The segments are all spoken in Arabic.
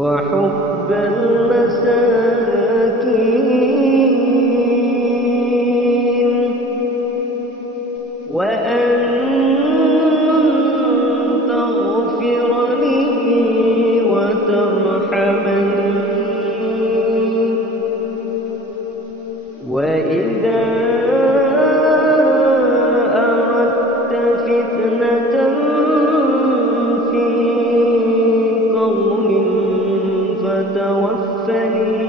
وحب المساكين وأن تغفر لي وترحمني وإذا أردت فتنة في قوم فتوفني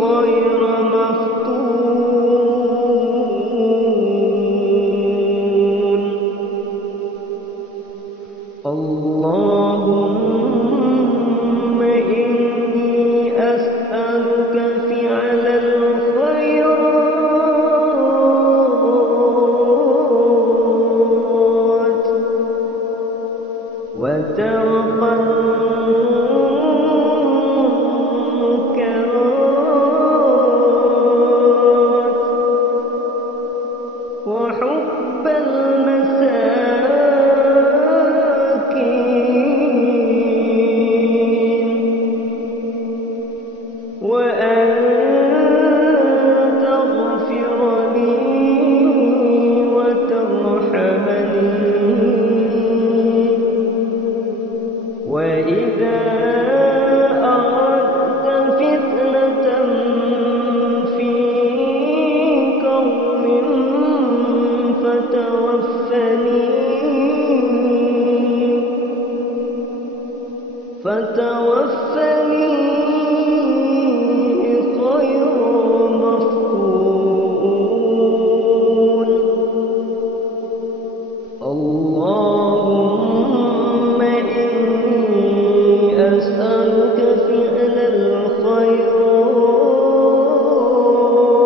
خير مفتون. اللهم إني أسألك فعل الخيرات وترك المنكرات وحب المساكين وأن تغفر لي وترحمني وإذا أردت فتنة في قوم فتوفني خير مفتون. اللهم إني أسألك فعل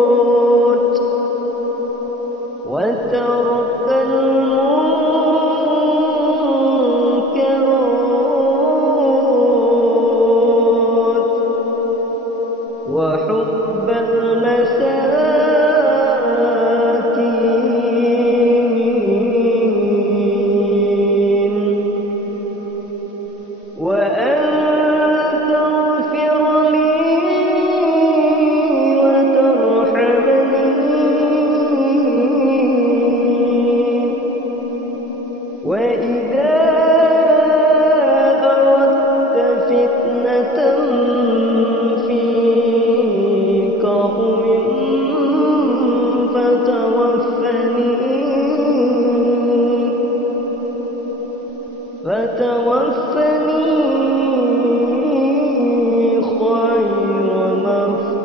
الخيرات وترك المنكرات وحب المساكين وأن تغفر لي وترحمني وإذا أردت فتنة في قوم فتوفني خير مفتون.